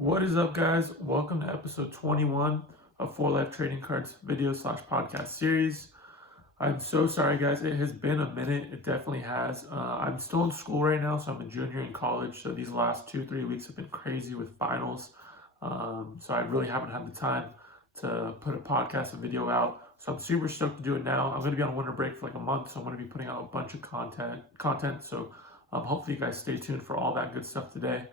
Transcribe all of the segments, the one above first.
What is up, guys? Welcome to episode 21 of 4Life Trading Cards video/podcast series. I'm so sorry, guys. It has been a minute. It definitely has. I'm still in school right now, so I'm a junior in college. So these last 2-3 weeks have been crazy with finals. So I really haven't had the time to put a podcast and video out. So I'm super stoked to do it now. I'm going to be on winter break for like a month, so I'm going to be putting out a bunch of content. So hopefully you guys stay tuned for all that good stuff today.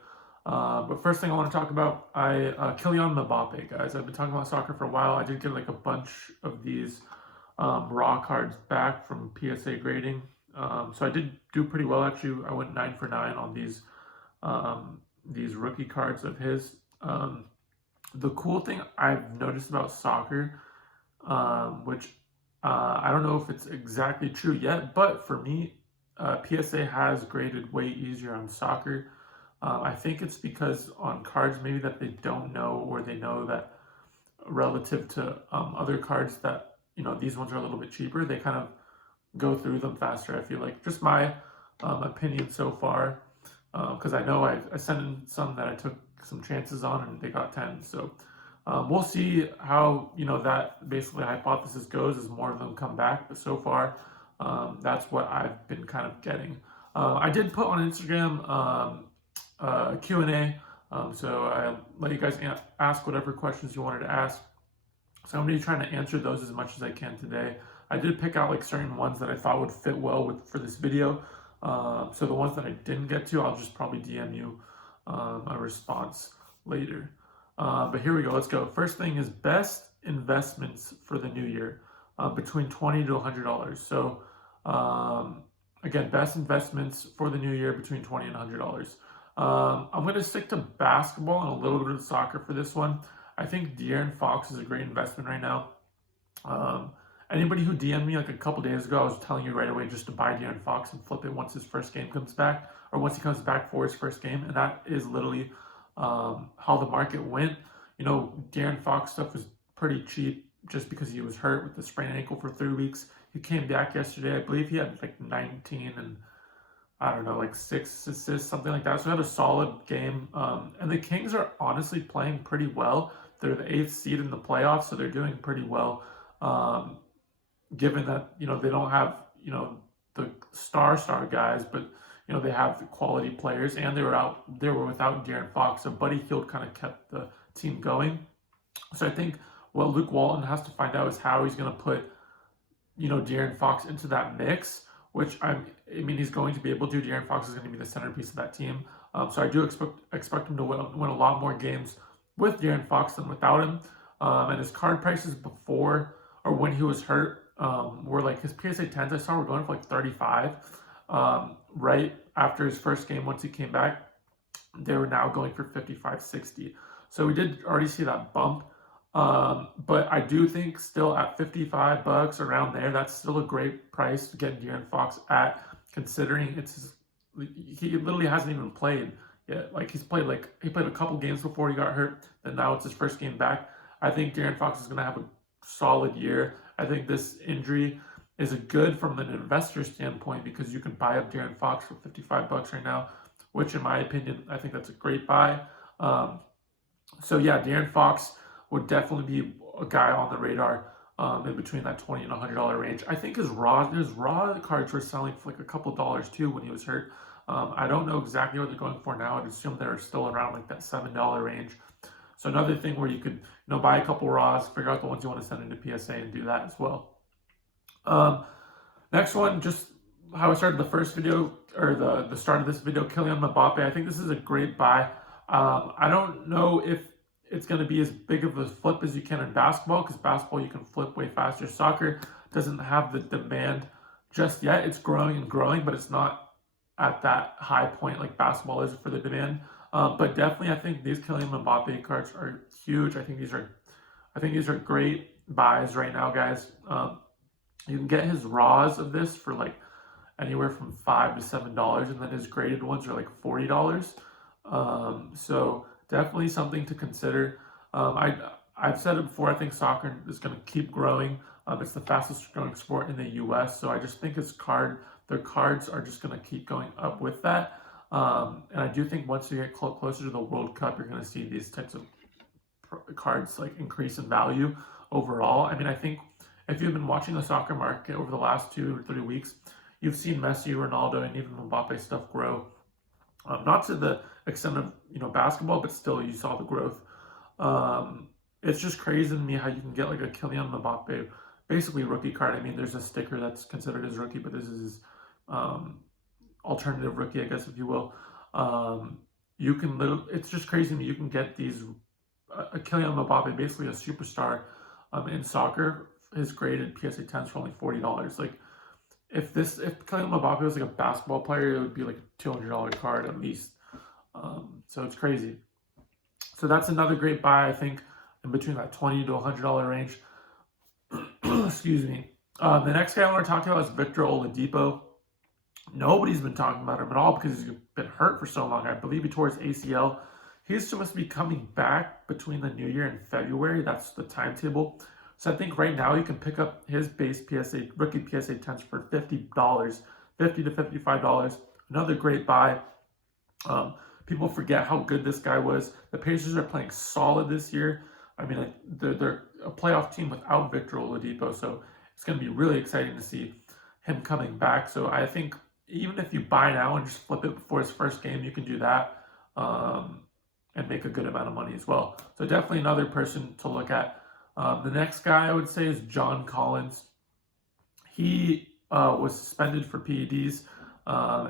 But first thing I want to talk about, Kylian Mbappe, guys. I've been talking about soccer for a while. I did get like a bunch of these raw cards back from PSA grading. So I did do pretty well, actually. I went 9 for 9 on these rookie cards of his. The cool thing I've noticed about soccer, which I don't know if it's exactly true yet, but for me, PSA has graded way easier on soccer. I think it's because on cards maybe that they don't know, or they know that relative to other cards that, these ones are a little bit cheaper, they kind of go through them faster, I feel like. Just my opinion so far, because I know I sent in some that I took some chances on and they got 10. So we'll see how, that basically hypothesis goes as more of them come back. But so far, that's what I've been kind of getting. I did put on Instagram Q&A, so I let you guys ask whatever questions you wanted to ask. So I'm going to be trying to answer those as much as I can today. I did pick out like certain ones that I thought would fit well for this video. So the ones that I didn't get to, I'll just probably DM you a response later. But here we go. Let's go. First thing is best investments for the new year, between $20 to $100. So again, best investments for the new year between $20 and $100. I'm going to stick to basketball and a little bit of soccer for this one. I think De'Aaron Fox is a great investment right now. Anybody who DM'd me like a couple days ago, I was telling you right away just to buy De'Aaron Fox and flip it once his first game comes back, or once he comes back for his first game. And that is literally how the market went. De'Aaron Fox stuff was pretty cheap just because he was hurt with the sprained ankle for 3 weeks. He came back yesterday. I believe he had like 19 and I don't know, like 6 assists, something like that. So he had a solid game. And the Kings are honestly playing pretty well. They're the 8th seed in the playoffs, so they're doing pretty well. Given that, they don't have, the star guys, but, they have the quality players, and they were without De'Aaron Fox. So Buddy Hield kind of kept the team going. So I think what Luke Walton has to find out is how he's going to put, De'Aaron Fox into that mix, which I mean, he's going to be able to. De'Aaron Fox is going to be the centerpiece of that team. So I do expect him to win a lot more games with De'Aaron Fox than without him. And his card prices before, or when he was hurt, were like his PSA 10s I saw were going for like 35. Right after his first game, once he came back, they were now going for 55, 60. So we did already see that bump. But I do think still at $55 around there, that's still a great price to get De'Aaron Fox at, considering he literally hasn't even played yet. Like he played a couple games before he got hurt, then now it's his first game back. I think De'Aaron Fox is going to have a solid year. I think this injury is good from an investor standpoint because you can buy up De'Aaron Fox for $55 right now, which in my opinion, I think that's a great buy. So yeah, De'Aaron Fox would definitely be a guy on the radar in between that $20 and $100 range. I think his raw cards were selling for like a couple dollars too when he was hurt. I don't know exactly what they're going for now. I'd assume they're still around like that $7 range. So another thing where you could buy a couple raws, figure out the ones you want to send into PSA and do that as well. Next one, just how I started the first video, or the start of this video, Kylian Mbappe. I think this is a great buy. I don't know if it's going to be as big of a flip as you can in basketball, because basketball you can flip way faster. Soccer doesn't have the demand just yet. It's growing and growing, but it's not at that high point like basketball is for the demand. But definitely, I think these Kylian Mbappe cards are huge. I think these are great buys right now, guys. You can get his raws of this for like anywhere from $5 to $7, and then his graded ones are like $40. So definitely something to consider. I've said it before, I think soccer is going to keep growing. It's the fastest growing sport in the US, so I just think their cards are just going to keep going up with that. And I do think once you get closer to the World Cup, you're going to see these types of cards like increase in value overall. I mean, I think if you've been watching the soccer market over the last 2 or 3 weeks, you've seen Messi, Ronaldo, and even Mbappe stuff grow. Not to the extent of basketball, but still you saw the growth. It's just crazy to me how you can get like a Kylian Mbappe, basically rookie card. I mean, there's a sticker that's considered as rookie, but this is his alternative rookie, I guess, if you will. It's just crazy to me. You can get these a Kylian Mbappe, basically a superstar in soccer, is graded PSA 10s for only $40. Like if Kylian Mbappe was like a basketball player, it would be like a $200 card at least. So it's crazy. So that's another great buy, I think, in between that $20 to $100 range. Excuse me. The next guy I want to talk about is Victor Oladipo. Nobody's been talking about him at all because he's been hurt for so long. I believe he tore his ACL. He's supposed to be coming back between the new year and February. That's the timetable. So I think right now you can pick up his base PSA, rookie PSA 10s for $50, $50 to $55. Another great buy. People forget how good this guy was. The Pacers are playing solid this year. I mean, they're a playoff team without Victor Oladipo, so it's going to be really exciting to see him coming back. So I think even if you buy now and just flip it before his first game, you can do that and make a good amount of money as well. So definitely another person to look at. The next guy I would say is John Collins. He was suspended for PEDs,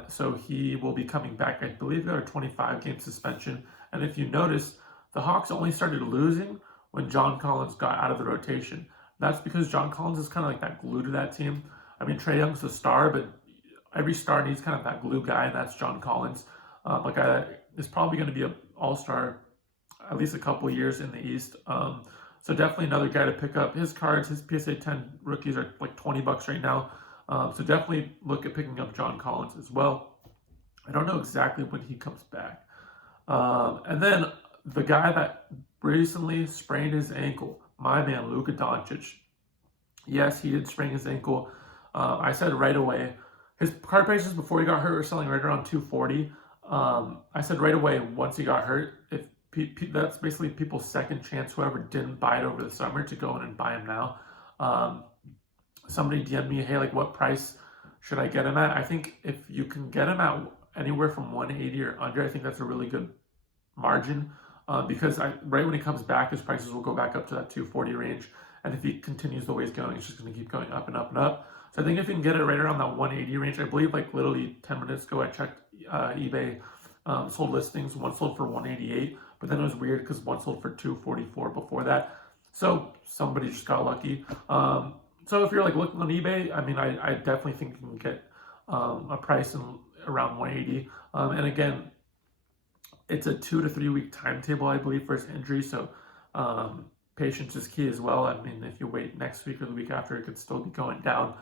so he will be coming back. I believe there are 25-game suspension. And if you notice, the Hawks only started losing when John Collins got out of the rotation. That's because John Collins is kind of like that glue to that team. I mean, Trae Young's the star, but every star needs kind of that glue guy, and that's John Collins. A guy that is probably going to be an all-star at least a couple of years in the East. So definitely another guy to pick up. His cards, his PSA 10 rookies are like $20 right now. So definitely look at picking up John Collins as well. I don't know exactly when he comes back. And then the guy that recently sprained his ankle, my man, Luka Doncic. Yes, he did sprain his ankle. I said right away, his card prices before he got hurt were selling right around $240. I said right away, once he got hurt, if that's basically people's second chance, whoever didn't buy it over the summer, to go in and buy him now. Somebody DM'd me, hey, like what price should I get him at? I think if you can get him at anywhere from 180 or under, I think that's a really good margin because right when he comes back, his prices will go back up to that 240 range. And if he continues the way he's going, it's just going to keep going up and up and up. So I think if you can get it right around that 180 range, I believe like literally 10 minutes ago, I checked eBay sold listings. One sold for 188, but then it was weird because one sold for 244 before that. So somebody just got lucky. So if you're like looking on eBay, I mean, I definitely think you can get a price in around 180. And again, it's a 2 to 3 week timetable, I believe, for his injury. So patience is key as well. I mean, if you wait next week or the week after, it could still be going down.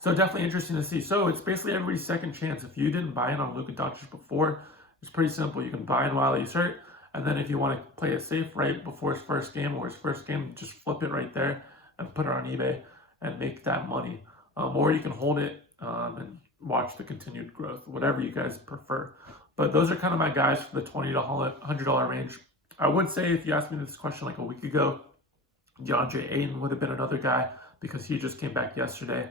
So definitely interesting to see. So it's basically everybody's second chance. If you didn't buy in on Luka Doncic before, it's pretty simple. You can buy in while he's hurt. And then if you want to play it safe right before his first game or his first game, just flip it right there and put it on eBay and make that money. Or you can hold it and watch the continued growth, whatever you guys prefer. But those are kind of my guys for the $20 to $100 range. I would say if you asked me this question like a week ago, DeAndre Ayton would have been another guy because he just came back yesterday,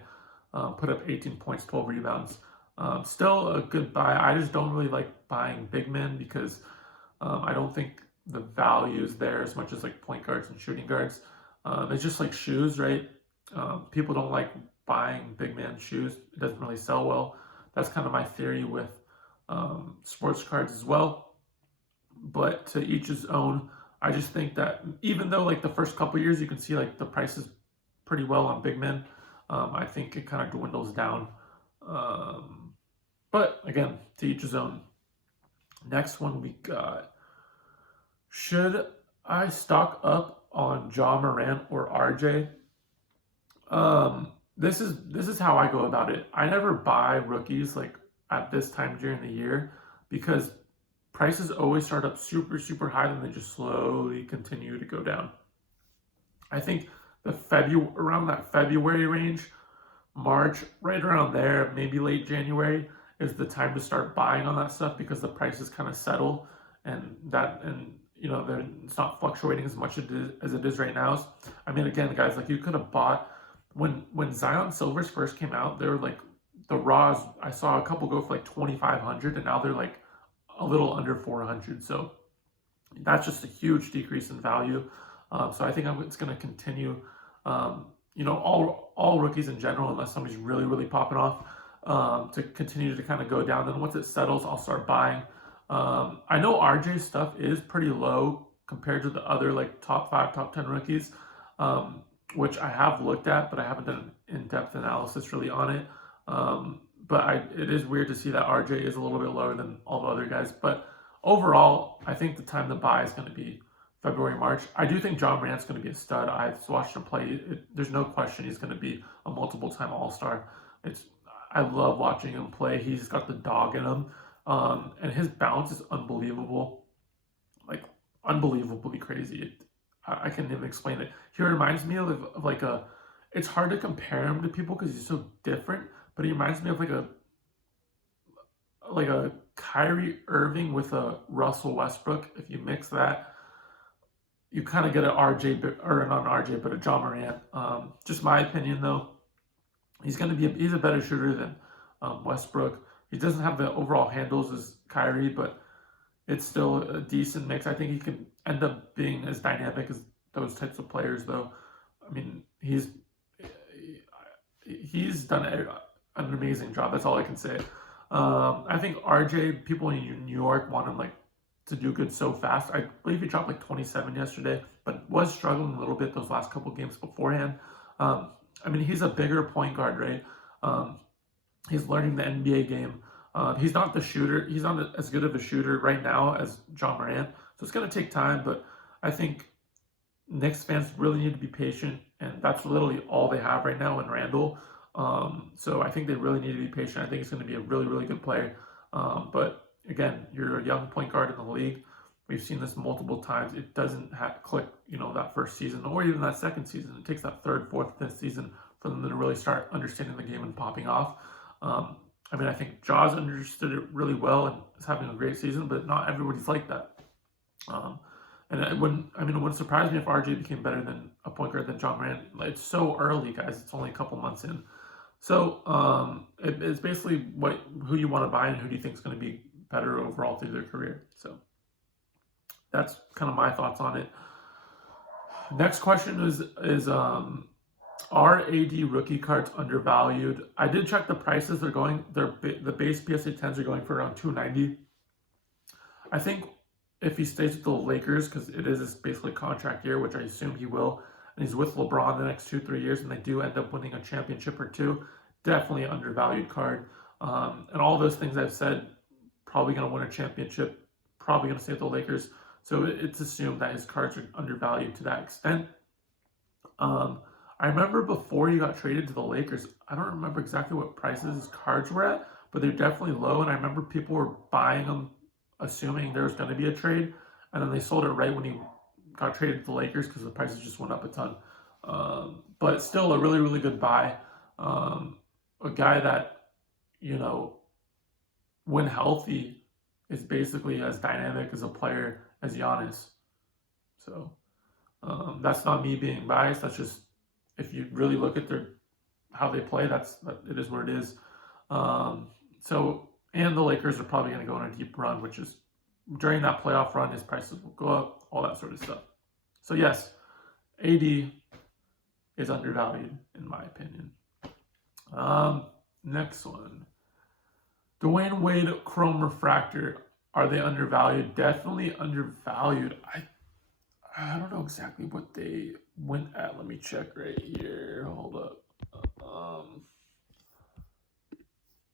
put up 18 points, 12 rebounds. Still a good buy. I just don't really like buying big men because I don't think the value is there as much as like point guards and shooting guards. It's just like shoes, right? People don't like buying big man shoes. It doesn't really sell well. That's kind of my theory with sports cards as well. But to each his own. I just think that even though like the first couple years you can see like the prices pretty well on big men, I think it kind of dwindles down. But again, to each his own. Next one we got. Should I stock up on Ja Morant or RJ? This is how I go about it. I never buy rookies like at this time during the year because prices always start up super, super high and they just slowly continue to go down. I think around that February range, March, right around there, maybe late January, is the time to start buying on that stuff because the prices kind of settle and it's not fluctuating as much as it is right now. I mean, again, guys, like you could have bought when Zion Silvers first came out, they were like the raws. I saw a couple go for like 2,500, and now they're like a little under 400. So that's just a huge decrease in value. So I think it's going to continue. All rookies in general, unless somebody's really really popping off, to continue to kind of go down. Then once it settles, I'll start buying. I know RJ's stuff is pretty low compared to the other like top 5, top 10 rookies, which I have looked at, but I haven't done an in-depth analysis really on it. But it is weird to see that RJ is a little bit lower than all the other guys. But overall, I think the time to buy is going to be February, March. I do think John Morant's going to be a stud. I've watched him play. There's no question he's going to be a multiple-time All-Star. I love watching him play. He's got the dog in him. And his bounce is unbelievable. Like, unbelievably crazy. I can't even explain it. He reminds me of like it's hard to compare him to people because he's so different, but he reminds me of like a Kyrie Irving with a Russell Westbrook. If you mix that, you kind of get an RJ, or not an RJ, but a John Morant. Just my opinion, though. He's a better shooter than Westbrook. He doesn't have the overall handles as Kyrie, but it's still a decent mix. I think he can end up being as dynamic as those types of players, though. I mean, he's done an amazing job. That's all I can say. I think RJ, people in New York want him to do good so fast. I believe he dropped 27 yesterday, but was struggling a little bit those last couple games beforehand. I mean, he's a bigger point guard, right? He's learning the NBA game. He's not the shooter. He's not as good of a shooter right now as John Morant. So it's going to take time, but I think Knicks fans really need to be patient, and that's literally all they have right now in Randall. So I think they really need to be patient. I think he's going to be a really, really good player. But again, you're a young point guard in the league. We've seen this multiple times. It doesn't click, that first season or even that second season. It takes that third, fourth, fifth season for them to really start understanding the game and popping off. I mean, I think Jaws understood it really well and is having a great season, but not everybody's like that. And it wouldn't surprise me if RJ became better than a point guard than John Morant. It's so early, guys. It's only a couple months in. So it's basically who you want to buy and who do you think is going to be better overall through their career. So that's kind of my thoughts on it. Next question is are AD rookie cards undervalued? I did check the prices. The base PSA 10s are going for around $290. I think if he stays with the Lakers, because it is his basically contract year, which I assume he will, and he's with LeBron the next 2-3 years, and they do end up winning a championship or two, definitely an undervalued card. And all those things I've said, probably going to win a championship, probably going to stay with the Lakers. So it's assumed that his cards are undervalued to that extent. I remember before he got traded to the Lakers, I don't remember exactly what prices his cards were at, but they're definitely low. And I remember people were buying them, assuming there was going to be a trade, and then they sold it right when he got traded to the Lakers because the prices just went up a ton. But still a really, really good buy. A guy that, when healthy, is basically as dynamic as a player as Giannis. So that's not me being biased. That's just, if you really look at how they play, it is what it is. And the Lakers are probably going to go on a deep run, which is during that playoff run, his prices will go up, all that sort of stuff. So yes, AD is undervalued in my opinion. Next one. Dwyane Wade Chrome Refractor. Are they undervalued? Definitely undervalued. I don't know exactly what they went at. Let me check right here. Hold up.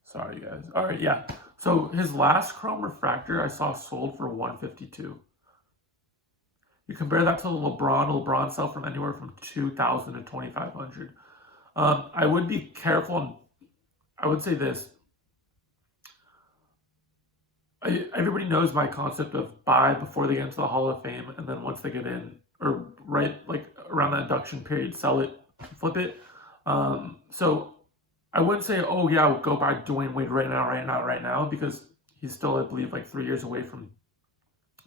Sorry, guys. All right, yeah. So his last Chrome Refractor I saw sold for $152. You compare that to the LeBron sell from anywhere from $2,000 to $2,500. I would be careful. I would say this. Everybody knows my concept of buy before they get into the Hall of Fame, and then once they get in, or right around that induction period, sell it, flip it. So I wouldn't say, oh yeah, I would go buy Dwyane Wade right now, because he's still, I believe, like 3 years away from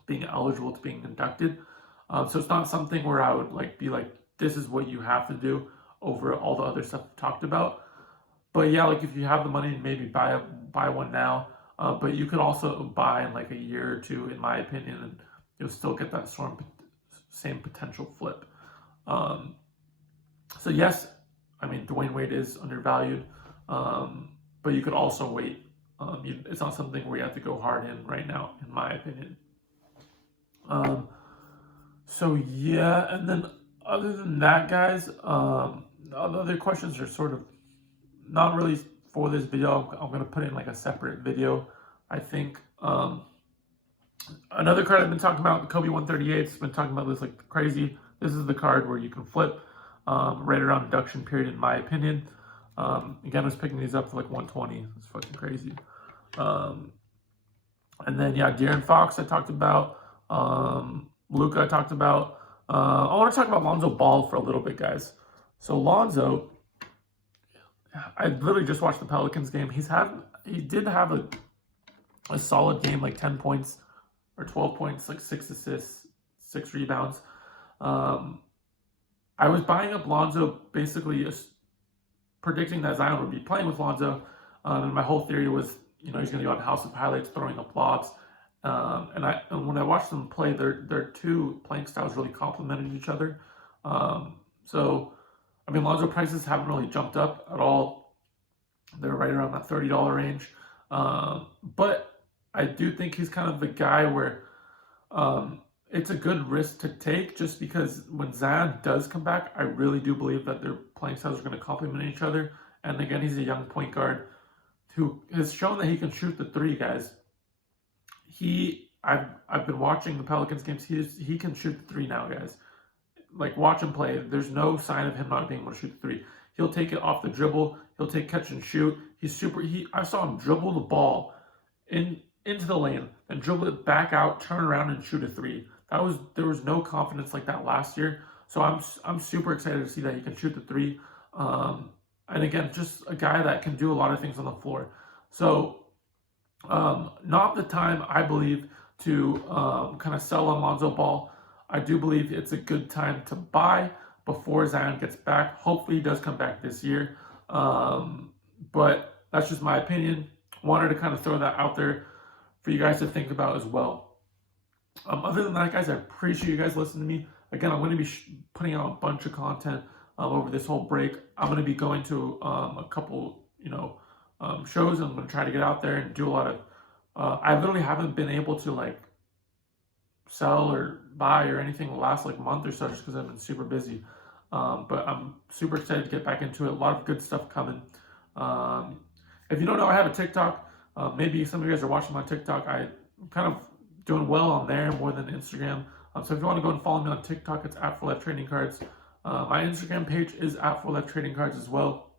being eligible to being inducted. So it's not something where I would like be like, this is what you have to do over all the other stuff we talked about. But yeah, like if you have the money, maybe buy one now. But you could also buy in like a year or two, in my opinion, and you'll still get that same potential flip. Um, so yes, I mean Dwyane Wade is undervalued, but you could also wait. It's not something where you have to go hard in right now, in my opinion. Um, so yeah, and then other than that, guys, the other questions are sort of not really for this video. I'm gonna put in like a separate video, I think. Another card I've been talking about, Kobe 138's been talking about this like crazy. This is the card where you can flip right around induction period, in my opinion. Again, I was picking these up for like 120. It's fucking crazy. And then yeah, De'Aaron Fox I talked about. Luka I talked about. I want to talk about Lonzo Ball for a little bit, guys. So Lonzo, I literally just watched the Pelicans game. He did have a solid game, like 10 points or 12 points, like 6 assists, 6 rebounds. I was buying up Lonzo, basically predicting that Zion would be playing with Lonzo. And my whole theory was, he's going to be on House of Highlights throwing up lobs. And when I watched them play, their two playing styles really complemented each other. So, I mean, Lonzo prices haven't really jumped up at all. They're right around that $30 range. But I do think he's kind of the guy where it's a good risk to take, just because when Zion does come back, I really do believe that their playing styles are going to complement each other. And again, he's a young point guard who has shown that he can shoot the three, guys. I've been watching the Pelicans games. He can shoot the three now, guys. Like, watch him play. There's no sign of him not being able to shoot the three. He'll take it off the dribble. He'll take catch and shoot. I saw him dribble the ball into the lane and dribble it back out, turn around and shoot a three. There was no confidence like that last year. So I'm super excited to see that he can shoot the three. And again, just a guy that can do a lot of things on the floor. So not the time, I believe, to kind of sell on Lonzo Ball. I do believe it's a good time to buy before Zion gets back. Hopefully he does come back this year. But that's just my opinion. Wanted to kind of throw that out there for you guys to think about as well. Other than that, guys, I appreciate you guys listening to me. Again, I'm going to be putting out a bunch of content over this whole break. I'm going to be going to a couple, shows, and I'm going to try to get out there and do a lot of. I literally haven't been able to like sell or buy or anything the last like month or so, just because I've been super busy. But I'm super excited to get back into it. A lot of good stuff coming. If you don't know, I have a TikTok. Maybe some of you guys are watching my TikTok. I'm kind of doing well on there more than Instagram. So if you want to go and follow me on TikTok, it's @4LifeTradingCards. My Instagram page is @4LifeTradingCards as well.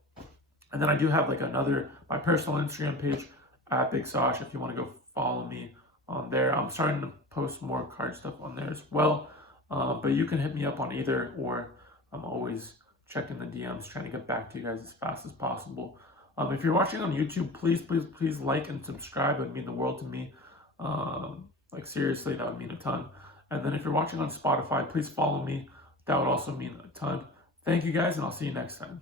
And then I do have like my personal Instagram page @BigSosh, if you want to go follow me on there. I'm starting to post more card stuff on there as well. But you can hit me up on either, or I'm always checking the DMs, trying to get back to you guys as fast as possible. If you're watching on YouTube, please like and subscribe. It would mean the world to me. Like, seriously, that would mean a ton. And then if you're watching on Spotify, please follow me. That would also mean a ton. Thank you guys, and I'll see you next time.